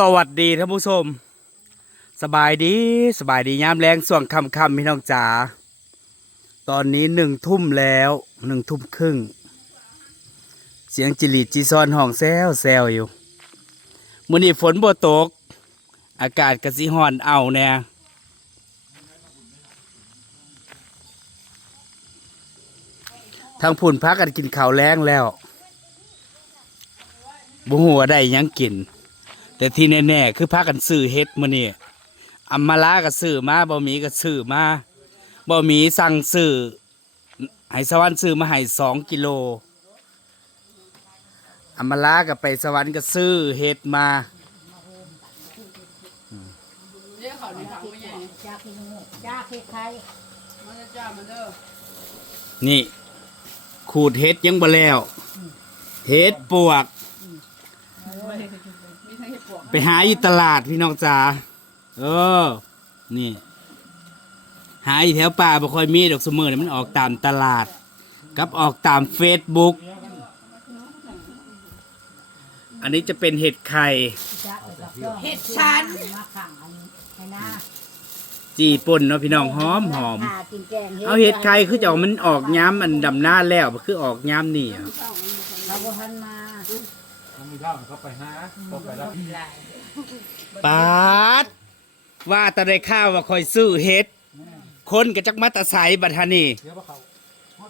สวัสดีท่านผู้ชม สบายดีสบายดียามแรงส่วงคำคำพี่น้องจ๋าตอนนี้หนึ่งทุ่มแล้วหนึ่งทุ่มครึ่ง เสียงจิลีจีซอนห้องแซวแซวอยู่มื้อนี้ฝนบ่ตก อากาศกระสิฮ้อนเอาแน่ทางผุ่นพักกันกินข้าวแรงแล้วบ่ฮู้ว่าได้ยังกิน แต่ที่แน่ๆคือพากันซื้อเฮ็ดมื้อนี้อัมมาลาก็ซื้อมาบ่หมีก็ซื้อมาบ่หมีสั่งซื้อให้สวรรค์ซื้อมาให้สองกิโลอัมมาลาก็ไปสวรรค์ก็ซื้อเฮ็ดมาเรียกเขาในถังไม่ใหญ่จ้าขี้งูจ้าขี้ไข่มันจะจ้ามันเด้อนี่ ขูดเฮ็ดยังบ่แล้ว เฮ็ดปวก ไปหาอยู่ตลาดพี่น้องจ๋าเออ นี่ หาอยู่แถวป่าบ่ค่อยมีดอกสมอนี่มันออกตามตลาด กับออกตามเฟซบุ๊กอันนี้จะเป็นเห็ดไข่จ้าไปกับจ้องเห็ดชันมาขังอันนี้ให้หน้าจีป่นเนาะพี่น้องหอมหอมหากินแกงเอาเห็ดไข่คือจะเอามันออกย้ำมันดำหน้าแล้วบ่คือออกย้ำนี่อะ เราบ่ทันมามันมีเท่าเขาไปหาเขาไปแล้วปาดว่าแตะได้ข้าวว่าคอยซื้อเห็ด คนกับจักมาตะไสบัดฮานี่ เดี๋ยวว่าเขา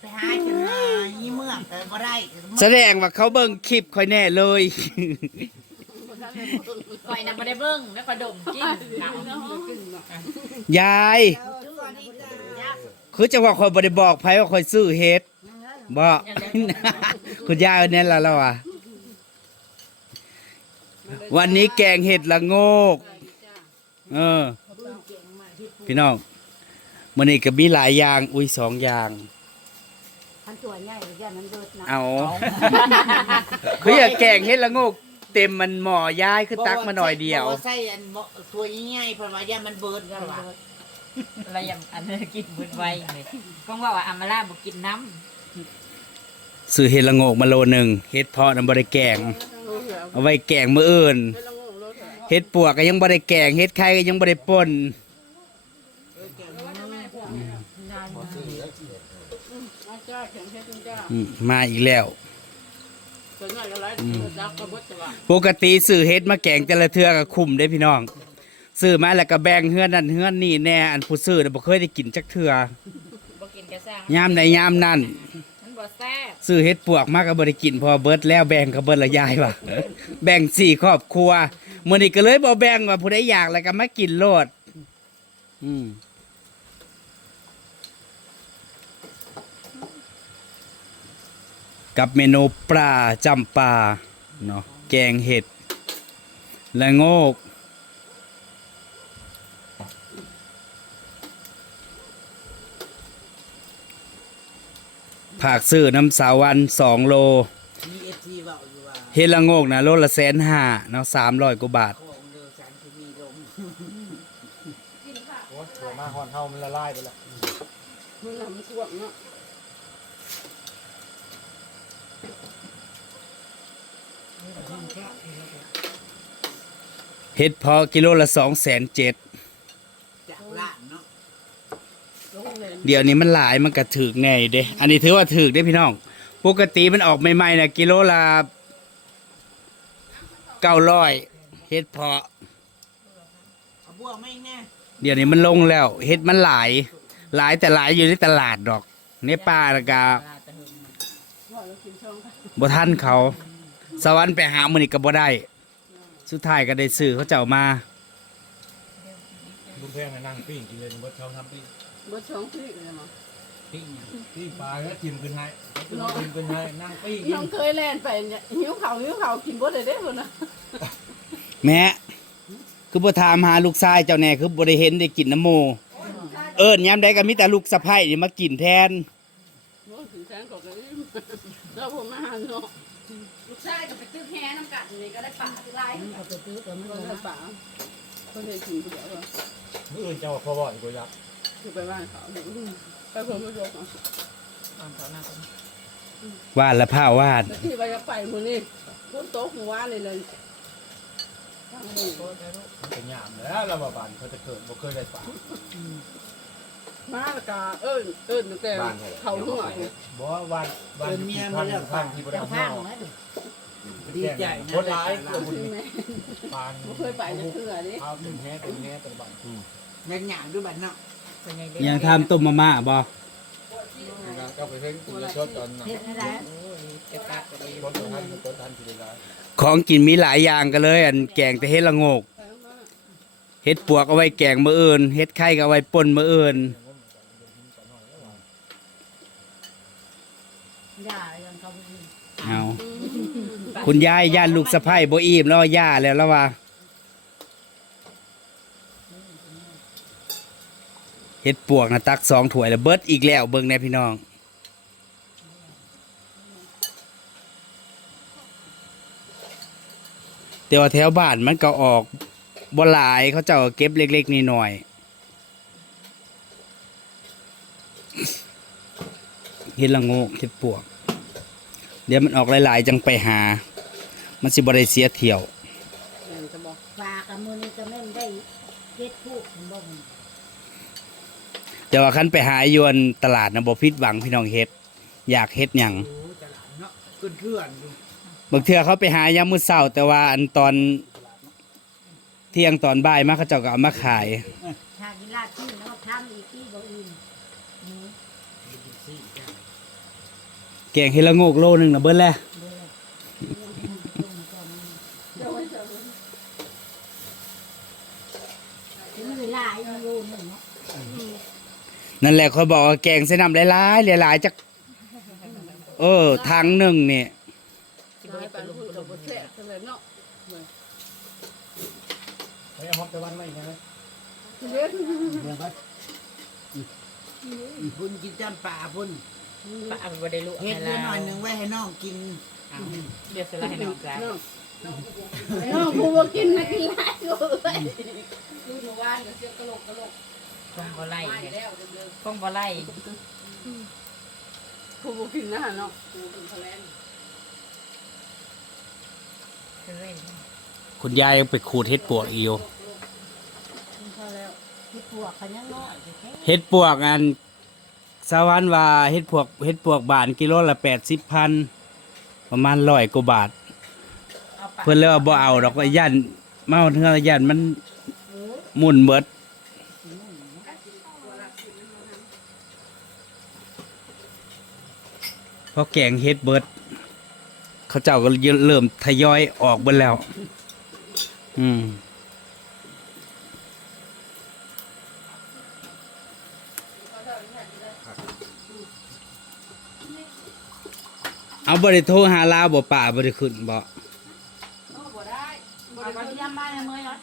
ไปหาจนหายี่เมืองแต่บ่ได้แสดงว่าเขาเบิ่งคลิปคอยแน่เลย ข่อยนำมาได้เบิ้งแล้วก็ดมกินเอายาย คือจังหวะคอยบริบอกไผว่าคอยซื้อเฮ็ดบอกคุณยายวันนี้ละแล้วอะ วันนี้แกงเห็ดละโงก เออ พี่น้องมันนี้ก็มีหลายอย่าง อุ้ยสองอย่าง ทันตัวใหญ่แก่มันเบิดนะเอาคืออยากแกงเห็ดละโงก เต็มมันหม้อยายคือตักมาหน่อยเดียว บ่ใส่อันบ่ตัวใหญ่ๆเพราะว่าย่ามันเบิดแล้วว่ะอะไรอย่างอันนี้กินมืดไวเลยก็ว่าว่าอามาล่าบอกกินน้ซื้อเห็ดละโงกมาโลหนึ่งเห็ดเพาะน้ำบริแกง เอาไว้แกงมื้ออื่นเห็ดปวกก็ยังบ่ได้แกงเห็ดไข่ก็ยังบ่ได้ป่นอืมมาอีกแล้วส่วนใหญ่ก็ไล่จับกระเบิดจะว่าปกติซื้อเห็ดมาแกงแต่ละเทื่อก็คุ้มได้พี่น้องซื้อมาแล้วก็แบ่งเฮือนนั่นเฮือนนี่แน่อันผู้ซื้อน่ะบ่เคยได้กินจักเทื่อำบอกกินกระซังยามใดยามนั้นมัน บ่แซ่บซื้อเห็ดปวกมาก็บ่ได้กินพอเบิดแล้วแบ่งก็เบิดละยายว่ะ แบ่งสี่ครอบครัวมื้อนี้ก็เลยบ่แบ่งว่าผู้ใดอยากแล้วก็มากินโลด อืมกับเมนูปลาจำปลาเนาะแกงเห็ดและโงก ผักซื้อน้ำสาวันสองโล มีเอฟซีเว้าอยู่ว่าเฮ็ดละโงกนะโลละแสนห้าเนาะสามร้อยกว่าบาท ของเด้อสารเคมีลงโอ้ถั่วมาหอนเฮามันละลายไปแล้วมันหนำท่วงเนาะเฮ็ดพอกิโลละสองแสนเจ็ดจากร้านเนาะลง เลยเดี๋ยวนี้มันหลายมันก็ถึกแน่อยู่เด้ อันนี้ถือว่าถึกได้พี่น้อง ปกติมันออกใหม่ๆนะกิโลละเก้าร้อยเฮ็ดเพาะเอาบวกไม่แน่เดี๋ยวนี้มันลงแล้ว เฮ็ดมันหลาย หลายแต่หลายอยู่ในตลาดดอก ในป่าแล้วก็ว่าเรากินช่องค่ะบ่ทันเขา สวรรค์ไปหามื้อนี้ก็บ่ได้ สุดท้ายก็ได้ซื้อเขาเจ้ามาลุงแพงนั่งปิ้งกินเลยเบิดเขาทำปิ้งเบิดช่องที่เลยมั้งปิ้งปิ้งปลาแล้วจิ้มขึ้นให้จิ้มขึ้นให้นั่งปิ้งน้องเคยแล่นไปเนี่ยหิวเขาวหิวเขาวกินเบิดเลยเด้คนนะแม่คือบ่ถามหาลูกชายเจ้าแน่คือบ่ได้เห็นได้กินน้ำหมูเอิ้นยามใดก็มีแต่ลูกสะใภ้นี่มากินแทนโอ้ยถึงแสนกว่าก็อิ่มแล้วผมมาหาเนาะลูกชายก็ไปตื้อแค่น้ำกัดนี่ก็ได้ปลาที่ไรเอาไปซื้อตัวมันคนลงได้ป่าคนได้กินผู้เดียวเหรอมื้ออื่นเจ้าพอบ่อยกว่ายักษ์ คือไปบ้านเขาเดี๋ยวอืมไปคนไม่ยกอะวาดละผ้าวาด แต่ที่ไปก็ไปมือนี่คนโต๊ะหัวเลยเลยเป็นยามแล้วเราบานเขาจะเกิดบ่เคยได้ปลามาและกาเอิ้นเอิ้นตั้งแต่เขาหัวเนี่ยบ่วันวันพันพันที่บ่ได้เจ้าเอาข้างเนาะนะดูดีใจคนร้ายตัวบุญปานบ่เคยไปจะเทื่อนี่ เอาเป็นแฮเป็นแฮเป็นบังยังหยางด้วยบัดเนาะ เป็นไงเด้ยังทำต้มมาม่าบ่ก็ไปเพิ่งกินชดตอนนั้นเฮ็ดอะไรจะตัดไปรถทันรถทันสิได้ของกินมีหลายอย่างกันเลย อันแกงแต่เฮ็ดละโงกเฮ็ดปวกเอาไว้แกงมื้ออื่นเฮ็ดไข่ก็เอาไว้ป่นมื้ออื่นย่ายังเขาไม่กินเอาคุณยายย่านลูกสะใภ้บ่อิ่มแล้วว่าย่าแล้วแล้วว่า เฮ็ดปวกนะตักสองถ้วยแล้วเบิดอีกแล้วเบิ่งแน่พี่น้องแต่ว่าแถวบ้านมันก็ออกบ่หลายเขาเจ้าเก็บเล็กๆน้อยเฮ็ดละงกเฮ็ดปวก เดี๋ยวมันออกหลายๆจังไปหา มันสิบ่ได้เสียเที่ยว แม่นจะบอก ฝากกับมือนี้ก็ไม่ได้เฮ็ดพูกบ่มัน แต่ว่าคันไปหาอยวนตลาดนะบ่ผิดหวังพี่น้องเฮ็ด อยากเฮ็ดหยังโอ้ตลาดเนาะเพื่อนๆอยู่บางเทื่อเขาไปหายามมื้อเช้า แต่ว่าอันตอนเที่ยงตอนบ่ายมาเขาเจ้าก็เอามาขายชากินลาดที่เนาะทำอีกที่บ่อื่นนี่แกงเฮ็ดละโงกโลนึงน่ะเบิดแล้วถึงเวลาอีกโลนึงเนาะ นั่นแหละเขาบอกว่าแกงใส่น้ำหลายๆหลายๆจักเออถังหนึงนี่ไปพูดกับบ่แซ่บจังเลยเนาะเฮ้ยฮอกตะวันม่ใช่ไหมเว้นพุ่นกินจำป่าพุ่นป้าเอาได้ลูกเฮ็ดเพื่อหน่อยหนึ่งไว้ให้น้องกินเดี๋ยวสละให้น้องจ้าน้องน้องผู้บ่กินนะกินหลายอยู่เอ้ยดูกหนูว่านก็เสียกระโหลกกระโหลก คงบ่ไล่ไปเนี่ยแล้วเดิมคงบ่ไล่ๆผู้บ่กินนะฮะเนาะผู้กินทะเลนเล่นคุณยายยังไปขูดเฮ็ดปวกอีกอยู่กินข้าวแล้วเฮ็ดพวกเขายังน้อยอยู่แท้เฮ็ดปวกอันสวรรค์ว่าเฮ็ดปวกเฮ็ดปวกบาทกิโลละ80,000ประมาณ100กว่าบาท เอาปากเพิ่นเลยว่าบ่เอาดอกว่าย่านเมาเทื่อย่านมันหมุนเบิด พอแกงเฮ็ดเบิดเขาเจ้าก็เริ่มทยอยออกเบิดแล้ว อืมเอาบ่ได้โทรหาลาวบ่ป่าบ่ได้ขึ้นบ่โอ้บ่ได้บ่เอาได้ไปยามบ้านเมื่อยเนาะ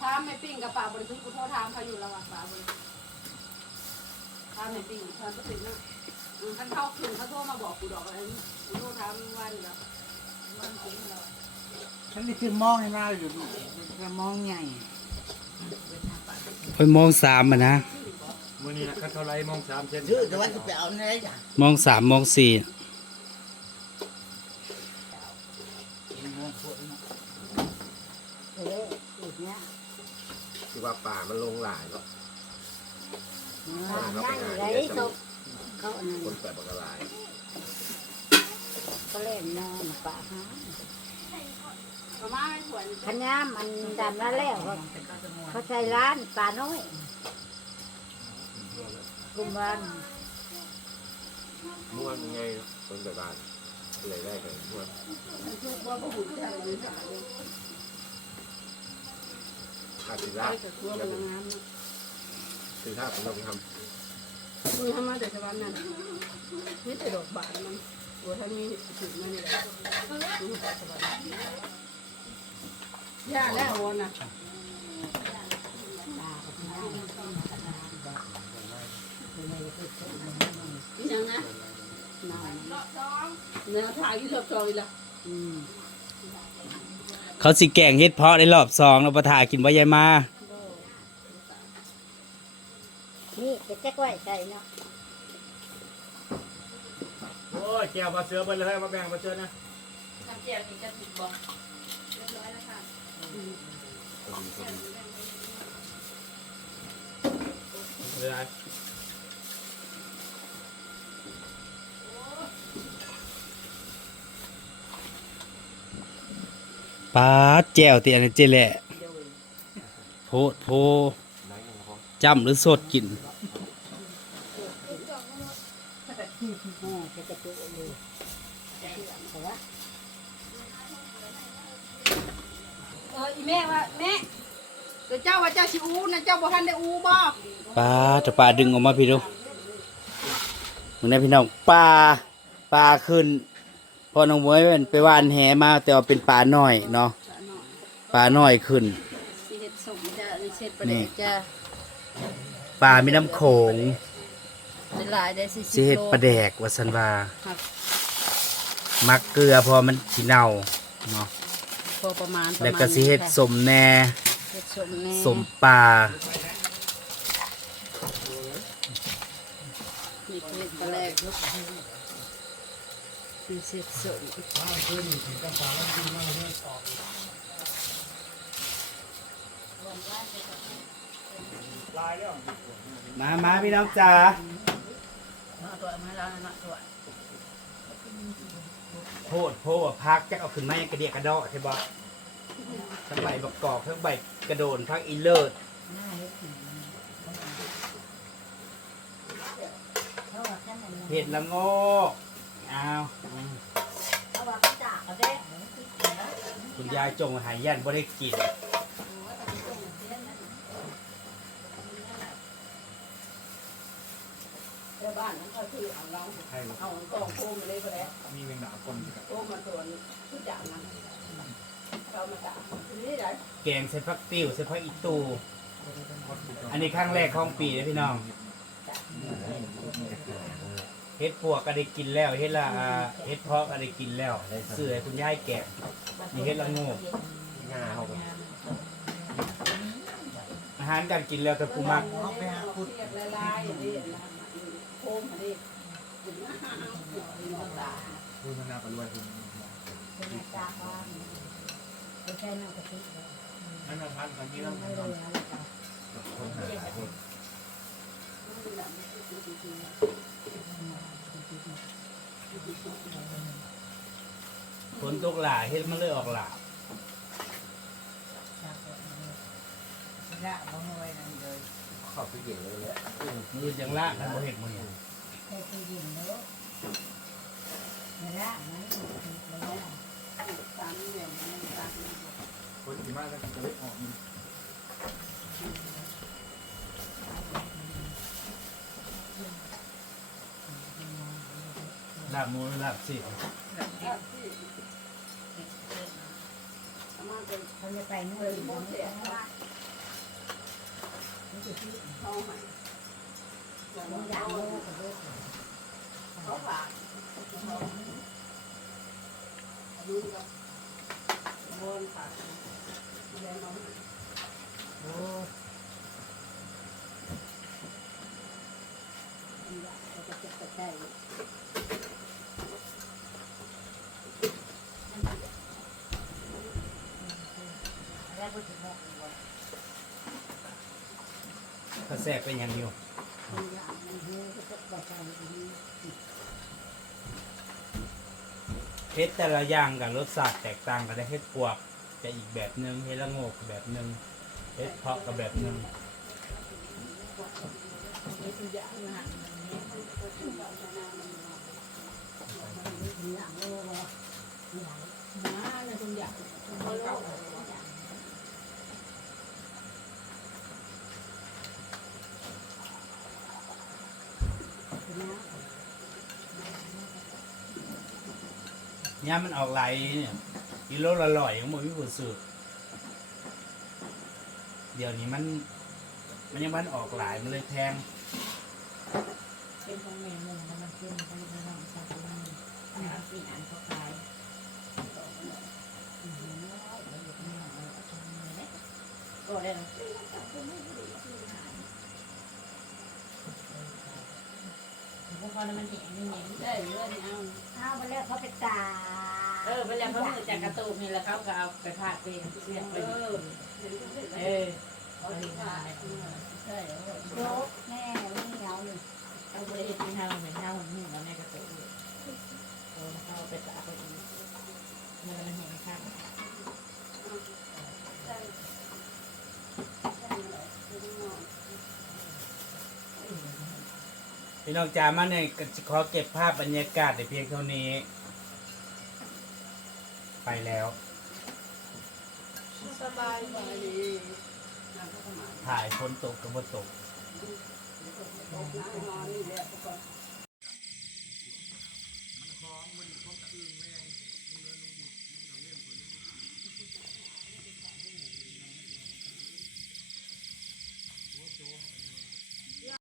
ถามไม่ปิ้งกับป่าบ่ได้ทุกกูโทรถามเขาอยู่แล้วว่าป่า บ่ได้ถามไม่ปิ้งถามบ่ติดเนาะอืมคันเข้าคืนเขาโทรมาบอกกูดอกว่าเอ้ยกูโทรถามวันแล้ววันจริงแล้วฉันได้คือมองให้เราอยู่จะมองใหญ่เพิ่นมองสามอะนะมื้อนี้นะคันเท่าไรมอง3เส้นชื่อแต่ว่าจะไปเอาไหนจ้ะมองสามมองสี่เอออีกเนี้ยคือว่าป่ามันลงหลายเนาะตาม ได้ได้ศพเขาอันนั้นคนแปดบักหลายก็เล่นนอนป่าหาประมันยามันดำแล้วแล้วเขาใช้ร้านป่าน้อยกุมบ้านม่วนไงคนแบบบ้านอะไรได้กันม่วนทุกว่าบ่หุ่นจังเลยค่ะขาดสิลาบกับครัวมันงามเนาะ คือถ้าผมต้องทมึงทำมาแต่สวรรค์นั่นนี่แต่ดอกบานมันตัวท่านมีถึงนั่นนี่แหละย่าแล้ววันน่ะนี่ยังนะเนื้อทายี่สิบสองอีกละเขาสิแกงเฮ็ดเพาะในรอบสองแล้วประทากินบ่ยายมา นี่จะแจ๊กไว้ใส่เนาะโอ้ยแก้วมาเสือเบิ่เลยมาแบ่งมาเจอนะทำเจียวนี่จะถูกบ่เรียบร้อยแล้วค่ะโอ้เวลาปลาแจ่วเตียนนเจแหละโพดโพจำหรือสดกิน แม่ว่าแม่เดี๋ยวเจ้าว่าเจ้าสิอูนะเจ้าบ่ทันได้อูบ่ปลาจะปลาดึงออกมาพี่ดูมึงได้พี่น้องปลาปลาขึ้นพอน้องมวยเป็นไปว่านแหมา แต่ว่าเป็นปลาน้อยเนาะปลาน้อยขึ้นสิเฮ็ดสมจ้ะนี่เสร็จประเดกจ้ะปลามีน้ำโขงเป็นหลายได้สิสิเฮ็ดปลาแดกว่าสันว่าครับมักเกลือเพอมันสิเน่าเนาะ พอประมาณประมาณแล้วก็สิเฮ็ดสมแหน่เฮ็ดสมแน่สมปลานี่คือเฮ็ดปลาแรกนี่เสร็จสมมามาพี่น้องจ๋าเอาตัวมาแล้วนะตัว โพดโพดพักจะเอาขึ้นไม้กระเดียกกระดอใช่บ่ทั้งใบบักกอกทั้งใบกระโดนพักอีเลิศเขาว่าแค่นั้นเห็ดละโงกอ้าวอืมเขาว่าเขาจ่าเขาได้คุณยายจงหายยันบ่ได้กิน เจ้าบ้านนั้นเขาคือเอาเราเอากองโคมมาเลยก็แล้วมีแมงดาคนกับโคมมาส่วนทุกอย่างนะเรามาจากนี่ได้แกงใส่ผักติ้วใส่ผักอีตูอันนี้ครั้งแรกของปีเลยพี่น้องเฮ็ดปวกก็ได้กินแล้วเฮ็ดละอ่าเฮ็ดเพาะก็ได้กินแล้วเสื่อให้คุณยายแกะนี่เฮ็ดละโงกงาเขาก็อาหารการกินแล้วแต่ผู้มักเอาไปหาพูด เรียกละลายอย่างนี้นะโคมอันนี้พูดมานาวกับรวยคุณเป็นจ่าบ้านไม่ใช่นั่งกระตุกนั่นนะพันกันที่ไม่ต้องไม่นเลอนยอะไรกันคนหาคนฝนตกหลาเฮ็ดมันเลยออกหลาละบ่งวยนั่นเลย ข้าไปเก่งเลยแหละมือยังลากกันบ่เฮ็ดมือนี้แต่ที่ดินเนาะไม่ละมันไม่ละสามเหลี่ยมสามคนที่มากแล้วจะเล็กออกมันลาบมือลาบสิมาเป็นจะไปนู่นเป็นอีกโมแล้ว เสไม่สได้นะมันจะที่เขาใหม่มันอยากเขาฝากดูกับบนฝากแล้วน้องโอ้เขาจะจะใส่ แล้วก็ถึงบอกว่า ถ้าแซ่บเป็นอย่างอย่างมันเฮ้ยก็จะใส่เฮ็ดแต่ละอย่างกับรสชาติแตกต่างกันได้เฮ็ดปวกจะอีกแบบหนึ่งเฮ็ดละโงกก็แบบหนึ่งเฮ็ดเพาะก็แบบหนึงอย่างโลกว่าอย่าง มาในทุกอย่าง เขาโลกนะยมันออกไหลเนี่ยกิโลละร้อยยังบ่มีผู้ซื้อเดี๋ยวนี้มัน มันยังมันออกหลายมันเลยแพงเป็นของแม่มึงแล้วมันเป็นของแม่น้องสาวมึงอันนี้ปีอันเขาขายก็ได้ พวกเขาแล้วมันเห็นนี่เห็นได้เรื่องเอาเอาไปแล้วเขาไปตาเออเวลาเขามือจากกระตูกนี่แล้วเขาก็เอาไปพาดเพลงเสียไปเออเออเอาดีมาเลยโลแม่ไม่เหงาเลยเอาไปเอ็ดที่เฮาเหมือนเฮาหนึ่งแล้วแม่กระตูกเออเขาไปตาไปอีกเงินมันเห็นข้าง พี่น้องจ๋ามาเนี่ยก็จะขอเก็บภาพบรรยากาศในเพียงเท่านี้ ไปแล้ว สบายดีถ่ายฝนตกกับบตก นอนนี่แหละ